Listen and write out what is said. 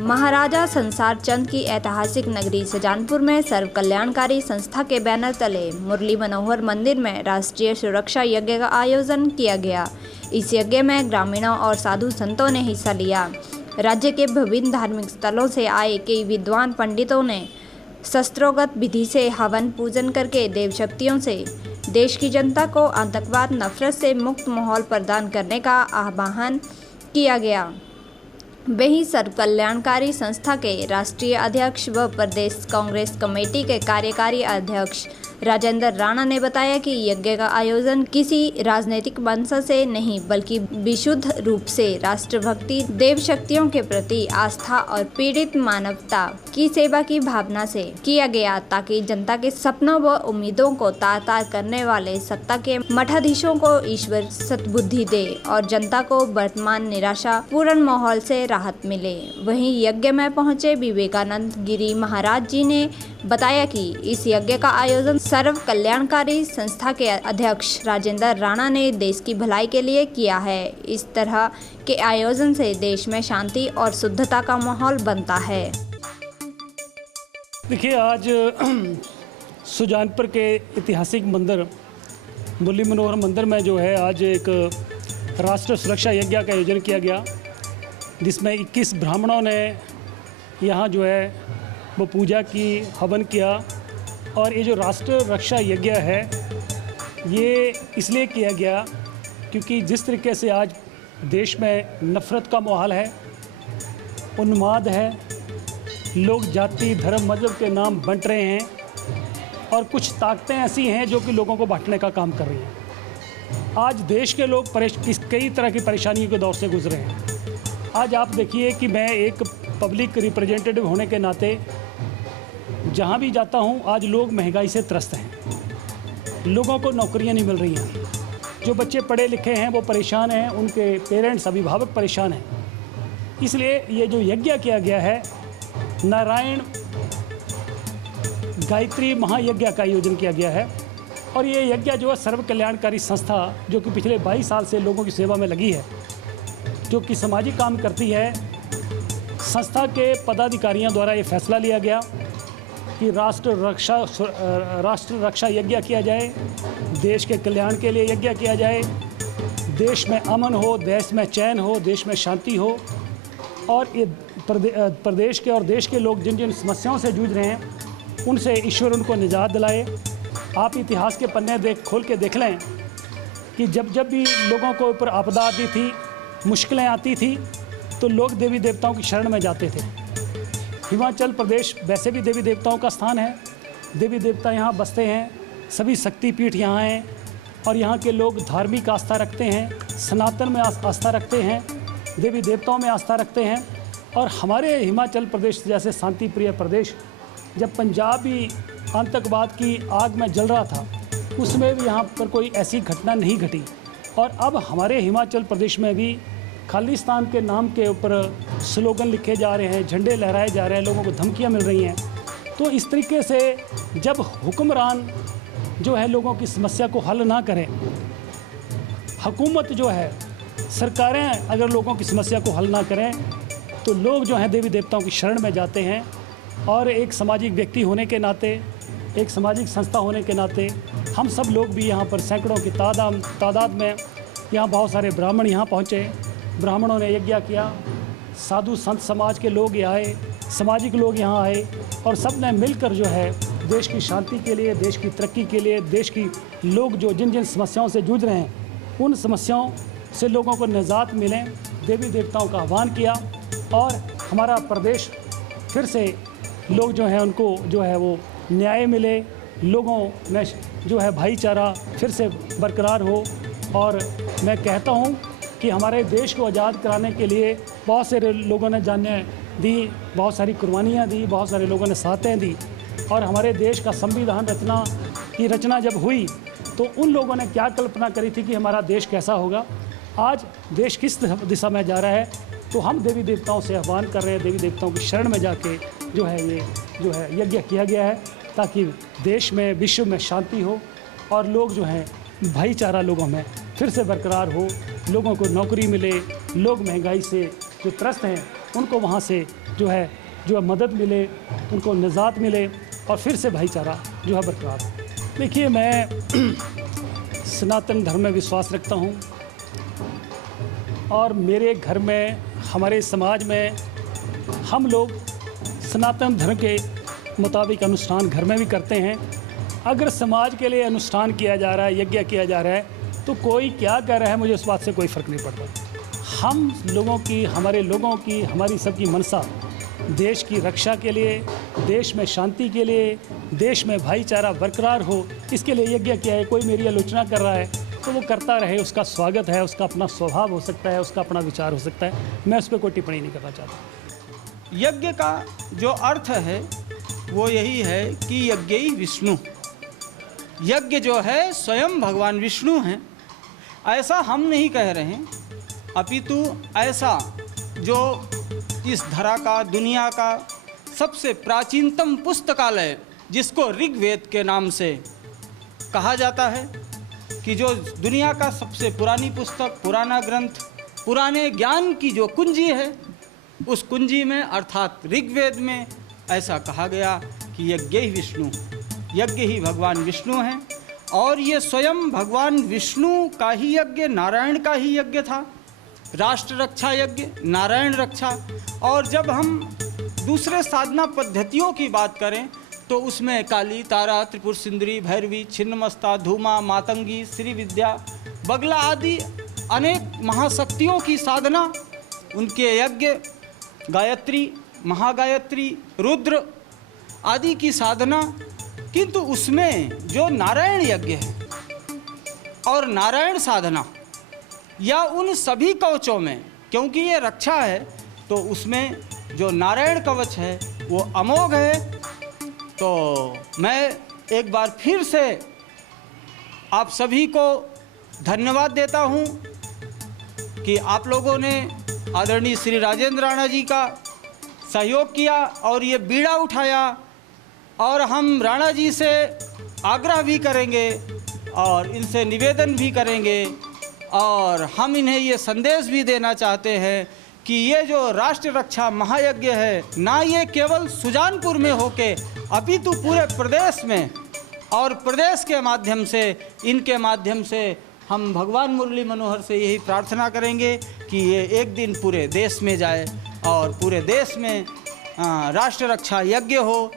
महाराजा संसार चंद की ऐतिहासिक नगरी सुजानपुर में सर्व कल्याणकारी संस्था के बैनर तले मुरली मनोहर मंदिर में राष्ट्रीय सुरक्षा यज्ञ का आयोजन किया गया। इस यज्ञ में ग्रामीणों और साधु संतों ने हिस्सा लिया। राज्य के विभिन्न धार्मिक स्थलों से आए कई विद्वान पंडितों ने शस्त्रोक्त विधि से हवन पूजन करके देव शक्तियों से देश की जनता को आतंकवाद नफरत से मुक्त माहौल प्रदान करने का आह्वान किया गया। वहीं सर्व कल्याणकारी संस्था के राष्ट्रीय अध्यक्ष व प्रदेश कांग्रेस कमेटी के कार्यकारी अध्यक्ष राजेंद्र राणा ने बताया कि यज्ञ का आयोजन किसी राजनीतिक मंशा से नहीं बल्कि विशुद्ध रूप से राष्ट्रभक्ति, देव शक्तियों के प्रति आस्था और पीड़ित मानवता की सेवा की भावना से किया गया, ताकि जनता के सपनों व उम्मीदों को तार-तार करने वाले सत्ता के मठाधीशों को ईश्वर सद्बुद्धि दे और जनता को वर्तमान निराशा पूर्ण माहौल से राहत मिले। वहीं यज्ञ में पहुंचे विवेकानंद गिरी महाराज जी ने बताया कि इस यज्ञ का आयोजन सर्व कल्याणकारी संस्था के अध्यक्ष राजेंद्र राणा ने देश की भलाई के लिए किया है। इस तरह के आयोजन से देश में शांति और शुद्धता का माहौल बनता है। देखिए, आज सुजानपुर के ऐतिहासिक मंदिर मुरली मनोहर मंदिर में जो है आज एक राष्ट्र सुरक्षा यज्ञ का आयोजन किया गया, जिसमें 21 ब्राह्मणों ने यहाँ जो है वो पूजा की, हवन किया। और ये जो राष्ट्र रक्षा यज्ञ है ये इसलिए किया गया क्योंकि जिस तरीके से आज देश में नफ़रत का माहौल है, उन्माद है, लोग जाति धर्म मजहब के नाम बंट रहे हैं और कुछ ताकतें ऐसी हैं जो कि लोगों को बांटने का काम कर रही हैं। आज देश के लोग कई तरह की परेशानियों के दौर से गुजरे हैं। आज आप देखिए कि मैं एक पब्लिक रिप्रेजेंटेटिव होने के नाते जहाँ भी जाता हूँ आज लोग महंगाई से त्रस्त हैं, लोगों को नौकरियाँ नहीं मिल रही हैं, जो बच्चे पढ़े लिखे हैं वो परेशान हैं, उनके पेरेंट्स अभिभावक परेशान हैं। इसलिए ये जो यज्ञ किया गया है, नारायण गायत्री महायज्ञ का आयोजन किया गया है। और ये यज्ञ जो है सर्व कल्याणकारी संस्था जो कि पिछले 22 साल से लोगों की सेवा में लगी है, जो कि सामाजिक काम करती है, संस्था के पदाधिकारियों द्वारा ये फैसला लिया गया कि राष्ट्र रक्षा यज्ञ किया जाए, देश के कल्याण के लिए यज्ञ किया जाए, देश में अमन हो, देश में चैन हो, देश में शांति हो और ये प्रदेश के और देश के लोग जिन जिन समस्याओं से जूझ रहे हैं उनसे ईश्वर उनको निजात दिलाए। आप इतिहास के पन्ने खोल के देख लें कि जब जब भी लोगों को ऊपर आपदा आती थी, मुश्किलें आती थी, तो लोग देवी देवताओं की शरण में जाते थे। हिमाचल प्रदेश वैसे भी देवी देवताओं का स्थान है, देवी देवता यहाँ बसते हैं, सभी शक्तिपीठ यहाँ हैं और यहाँ के लोग धार्मिक आस्था रखते हैं, सनातन में आस्था रखते हैं, देवी देवताओं में आस्था रखते हैं। और हमारे हिमाचल प्रदेश जैसे शांति प्रिय प्रदेश, जब पंजाब भी आतंकवाद की आग में जल रहा था, उसमें भी यहाँ पर कोई ऐसी घटना नहीं घटी। और अब हमारे हिमाचल प्रदेश में भी खालिस्तान के नाम के ऊपर स्लोगन लिखे जा रहे हैं, झंडे लहराए जा रहे हैं, लोगों को धमकियां मिल रही हैं। तो इस तरीके से जब हुक्मरान जो है लोगों की समस्या को हल ना करें, हुकूमत जो है, सरकारें अगर लोगों की समस्या को हल ना करें, तो लोग जो हैं देवी देवताओं की शरण में जाते हैं। और एक सामाजिक व्यक्ति होने के नाते, एक सामाजिक संस्था होने के नाते हम सब लोग भी यहाँ पर सैकड़ों की तादाद में यहाँ बहुत सारे ब्राह्मण यहाँ पहुँचे, ब्राह्मणों ने यज्ञ किया, साधु संत समाज के लोग यहाँ आए, सामाजिक लोग यहाँ आए और सब ने मिलकर जो है देश की शांति के लिए, देश की तरक्की के लिए, देश की लोग जो जिन जिन समस्याओं से जूझ रहे हैं उन समस्याओं से लोगों को निजात मिले, देवी देवताओं का आह्वान किया और हमारा प्रदेश फिर से लोग जो हैं उनको जो है वो न्याय मिले, लोगों में जो है भाईचारा फिर से बरकरार हो। और मैं कहता हूँ कि हमारे देश को आज़ाद कराने के लिए बहुत सारे लोगों ने जानें दी, बहुत सारी कुर्बानियाँ दी, बहुत सारे लोगों ने साथें दी। और हमारे देश का संविधान रचना जब हुई तो उन लोगों ने क्या कल्पना करी थी कि हमारा देश कैसा होगा। आज देश किस दिशा में जा रहा है, तो हम देवी देवताओं से आह्वान कर रहे हैं, देवी देवताओं की शरण में जाके जो है ये जो है यज्ञ किया गया है, ताकि देश में, विश्व में शांति हो और लोग जो हैं भाईचारा लोगों में फिर से बरकरार हो, लोगों को नौकरी मिले, लोग महंगाई से जो त्रस्त हैं उनको वहाँ से जो है मदद मिले, उनको निजात मिले और फिर से भाईचारा जो है बरकरार हो। देखिए, मैं सनातन धर्म में विश्वास रखता हूँ और मेरे घर में, हमारे समाज में हम लोग सनातन धर्म के मुताबिक अनुष्ठान घर में भी करते हैं। अगर समाज के लिए अनुष्ठान किया जा रहा है, यज्ञ किया जा रहा है, तो कोई क्या कर रहा है मुझे उस बात से कोई फ़र्क नहीं पड़ता। हम लोगों की, हमारे लोगों की, हमारी सबकी मनसा देश की रक्षा के लिए, देश में शांति के लिए, देश में भाईचारा बरकरार हो, इसके लिए यज्ञ किया है। कोई मेरी आलोचना कर रहा है तो वो करता रहे, उसका स्वागत है, उसका अपना स्वभाव हो सकता है, उसका अपना विचार हो सकता है। मैं उस पर कोई टिप्पणी नहीं करना चाहता। यज्ञ का जो अर्थ है वो यही है कि यज्ञ ही विष्णु। यज्ञ जो है स्वयं भगवान विष्णु हैं। ऐसा हम नहीं कह रहे हैं, अपितु ऐसा जो इस धरा का, दुनिया का सबसे प्राचीनतम पुस्तकालय, जिसको ऋग्वेद के नाम से कहा जाता है, कि जो दुनिया का सबसे पुरानी पुस्तक, पुराना ग्रंथ, पुराने ज्ञान की जो कुंजी है, उस कुंजी में अर्थात ऋग्वेद में ऐसा कहा गया कि यज्ञ ही विष्णु, यज्ञ ही भगवान विष्णु हैं। और ये स्वयं भगवान विष्णु का ही यज्ञ, नारायण का ही यज्ञ था। राष्ट्र रक्षा यज्ञ, नारायण रक्षा। और जब हम दूसरे साधना पद्धतियों की बात करें तो उसमें काली, तारा, त्रिपुर सुंदरी, भैरवी, छिन्नमस्ता, धूमा, मातंगी, श्री विद्या, बगला आदि अनेक महाशक्तियों की साधना, उनके यज्ञ, गायत्री, महागायत्री, रुद्र आदि की साधना। किंतु उसमें जो नारायण यज्ञ है और नारायण साधना, या उन सभी कवचों में, क्योंकि ये रक्षा है, तो उसमें जो नारायण कवच है वो अमोघ है। तो मैं एक बार फिर से आप सभी को धन्यवाद देता हूँ कि आप लोगों ने आदरणीय श्री राजेंद्र राणा जी का सहयोग किया और ये बीड़ा उठाया। और हम राणा जी से आग्रह भी करेंगे और इनसे निवेदन भी करेंगे, और हम इन्हें ये संदेश भी देना चाहते हैं कि ये जो राष्ट्र रक्षा महायज्ञ है, ना ये केवल सुजानपुर में होके, अपितु पूरे प्रदेश में, और प्रदेश के माध्यम से, इनके माध्यम से हम भगवान मुरली मनोहर से यही प्रार्थना करेंगे कि ये एक दिन पूरे देश में जाए और पूरे देश में राष्ट्र रक्षा यज्ञ हो।